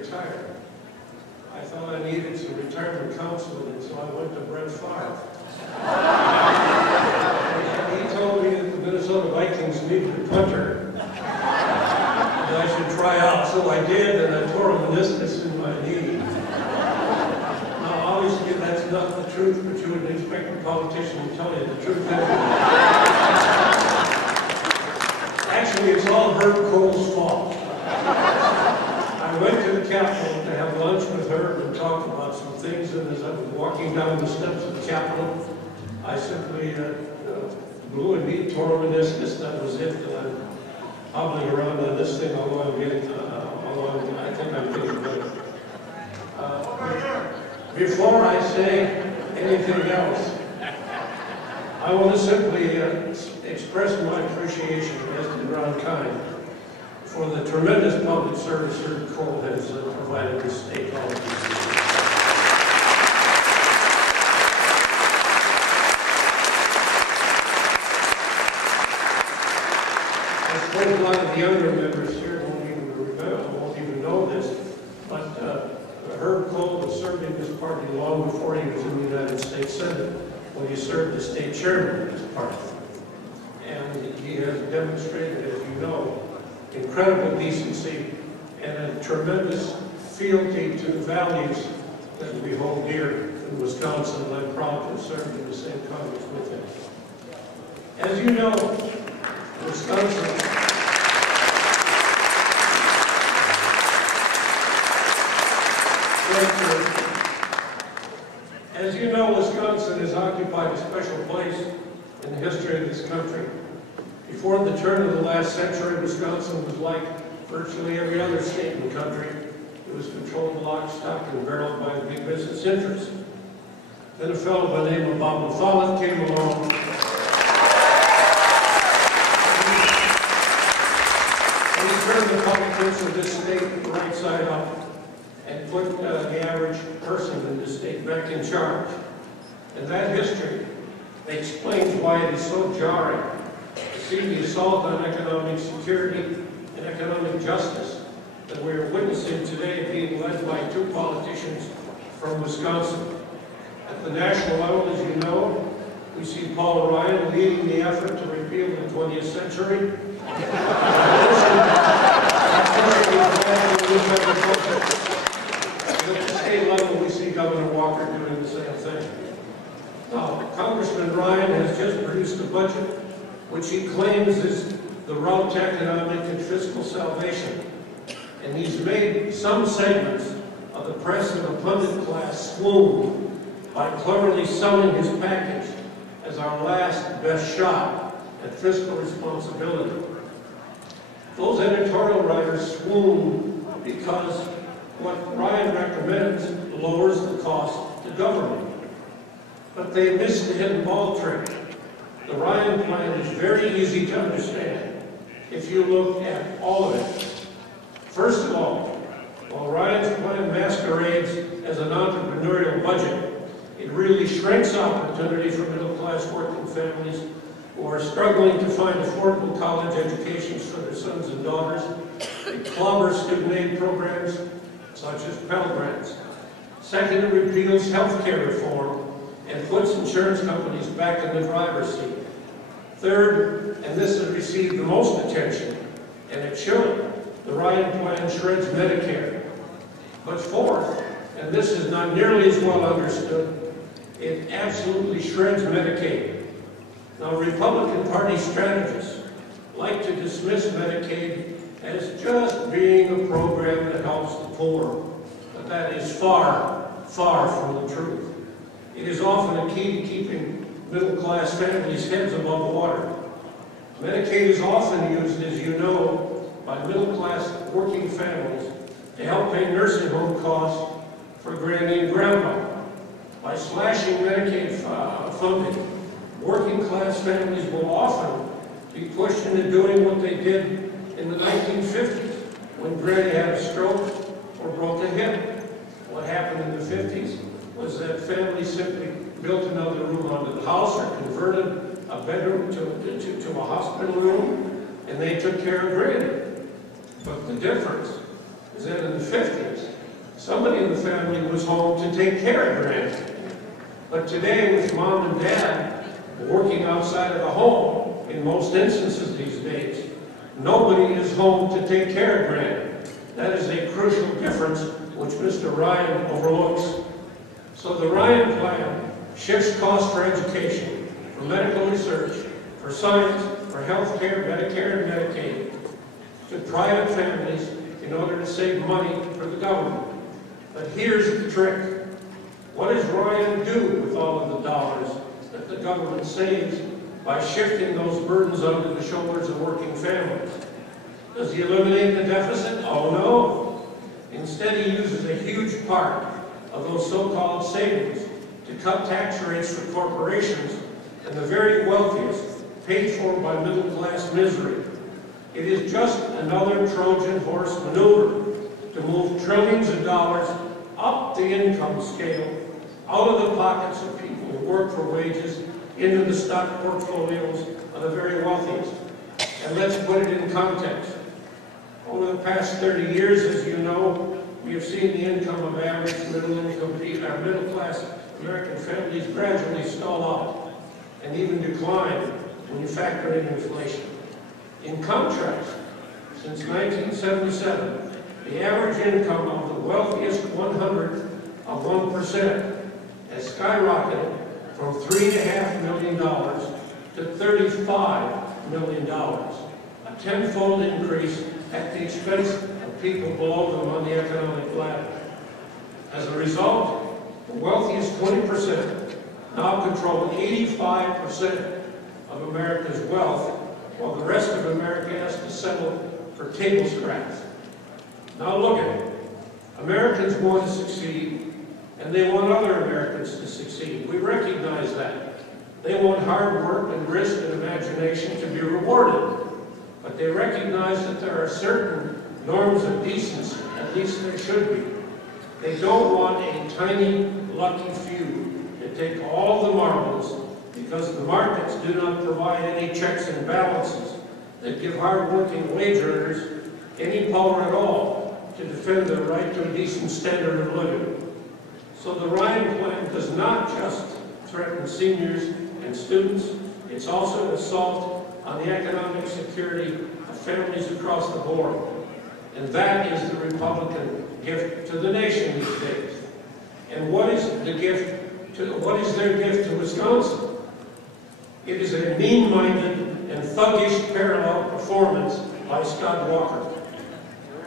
retire. I thought I needed some retirement counseling, and so I went to Brett Favre. And he told me that the Minnesota Vikings needed a punter, and I should try out. So I did, and I tore a meniscus in my knee. Now, obviously, that's not the truth, but you wouldn't expect a politician to tell you the truth. Actually, it's all Herb Kohl's fault. I went to the Capitol to have lunch with Herb and talk about some things, and as I was walking down the steps of the Capitol, I simply blew a knee, tore a meniscus, that was it. And I'm hobbling around on this thing, although I think I'm getting better. Before I say anything else, I want to simply express my appreciation, as did Ron Kind, for the tremendous public service Herb Kohl has provided this state all of these years. I suppose a lot of the younger members here won't even know this, but Herb Kohl was serving this party long before he was in the United States Senate, when he served as state chairman of this party. And he has demonstrated, as you know, incredible decency and a tremendous fealty to the values that we hold dear in Wisconsin, and I'm proud to have served in the same Congress with him. As you know, Wisconsin has occupied a special place in the history of this country. Before the turn of the last century, Wisconsin was like virtually every other state in the country. It was controlled lock, stock, and barrel by big business interests. Then a fellow by the name of Bob Follett came along. And he turned the politics of this state right side up and put the average person in this state back in charge. And that history explains why it is so jarring to see the assault on economic security and economic justice that we are witnessing today being led by two politicians from Wisconsin. At the national level, as you know, we see Paul Ryan leading the effort to repeal the 20th century. At the state level, we see Governor Walker doing the same thing. Now, Congressman Ryan has just produced a budget which he claims is the route to economic and fiscal salvation. And he's made some segments of the press and the pundit class swoon by cleverly selling his package as our last best shot at fiscal responsibility. Those editorial writers swoon because what Ryan recommends lowers the cost to government. But they missed the hidden ball trick. The Ryan plan is very easy to understand if you look at all of it. First of all, while Ryan's plan masquerades as an entrepreneurial budget, it really shrinks opportunity for middle-class working families who are struggling to find affordable college educations for their sons and daughters. It clobbers student aid programs, such as Pell Grants. Second, it repeals health care reform and puts insurance companies back in the driver's seat. Third, and this has received the most attention, and it should, the Ryan plan shreds Medicare. But fourth, and this is not nearly as well understood, it absolutely shreds Medicaid. Now, Republican Party strategists like to dismiss Medicaid as just being a program that helps the poor, but that is far, far from the truth. It is often a key to keeping middle-class families' heads above water. Medicaid is often used, as you know, by middle-class working families to help pay nursing home costs for granny and grandma. By slashing Medicaid funding, working-class families will often be pushed into doing what they did in the 1950s when granny had a stroke or broke a hip. What happened in the 50s was that families simply built another room onto the house or converted a bedroom to a hospital room, and they took care of granny. But the difference is that in the 50s, somebody in the family was home to take care of Granny. But today, with mom and dad working outside of the home, in most instances these days, nobody is home to take care of Granny. That is a crucial difference which Mr. Ryan overlooks. So the Ryan plan shifts costs for education, for medical research, for science, for health care, Medicare, and Medicaid, to private families in order to save money for the government. But here's the trick. What does Ryan do with all of the dollars that the government saves by shifting those burdens onto the shoulders of working families? Does he eliminate the deficit? Oh no. Instead, he uses a huge part of those so-called savings to cut tax rates for corporations and the very wealthiest, paid for by middle-class misery. It is just another Trojan horse maneuver to move trillions of dollars up the income scale, out of the pockets of people who work for wages, into the stock portfolios of the very wealthiest. And let's put it in context. Over the past 30 years, as you know, we have seen the income of average middle-class American families gradually stall out and even decline when you factor in inflation. In contrast, since 1977, the average income of the wealthiest 100 of 1% has skyrocketed from $3.5 million to $35 million, a tenfold increase at the expense of people below them on the economic ladder. As a result, the wealthiest 20% now control 85% of America's wealth, while the rest of America has to settle for table scraps. Now look at it. Americans want to succeed, and they want other Americans to succeed. We recognize that. They want hard work and risk and imagination to be rewarded. But they recognize that there are certain norms of decency, at least there should be. They don't want a tiny, lucky few to take all the marbles because the markets do not provide any checks and balances that give hard-working wage earners any power at all to defend their right to a decent standard of living. So the Ryan plan does not just threaten seniors and students, it's also an assault on the economic security of families across the board. And that is the Republican gift to the nation these days. And what is their gift to Wisconsin? It is a mean-minded and thuggish parallel performance by Scott Walker.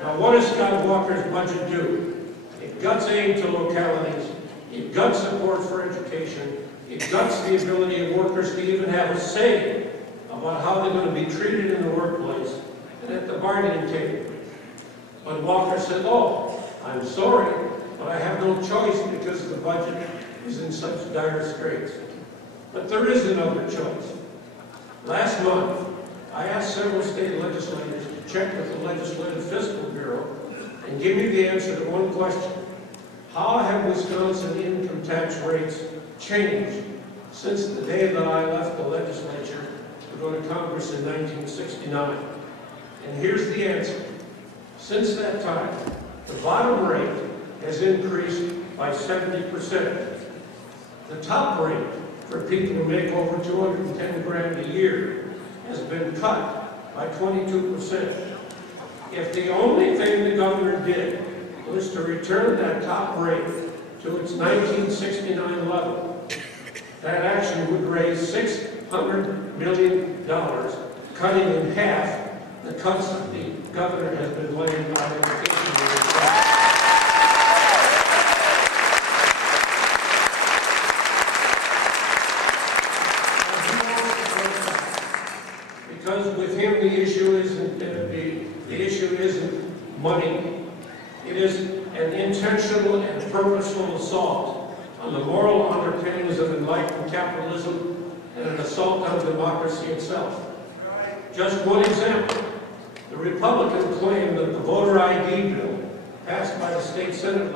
Now, what does Scott Walker's budget do? It guts aid to localities, it guts support for education, it guts the ability of workers to even have a say about how they're going to be treated in the workplace and at the bargaining table. But Walker said, oh, I'm sorry, but I have no choice because the budget is in such dire straits. But there is another choice. Last month, I asked several state legislators to check with the Legislative Fiscal Bureau and give me the answer to one question. How have Wisconsin income tax rates changed since the day that I left the legislature to go to Congress in 1969? And here's the answer. Since that time, the bottom rate has increased by 70%. The top rate for people who make over 210 grand a year has been cut by 22%. If the only thing the governor did was to return that top rate to its 1969 level, that action would raise $600 million, cutting in half the cuts that the governor has been laying on education. Because with him the issue isn't money. It is an intentional and purposeful assault on the moral underpinnings of enlightened capitalism and an assault on democracy itself. Just one example. The Republicans claim that the voter ID bill passed by the state Senate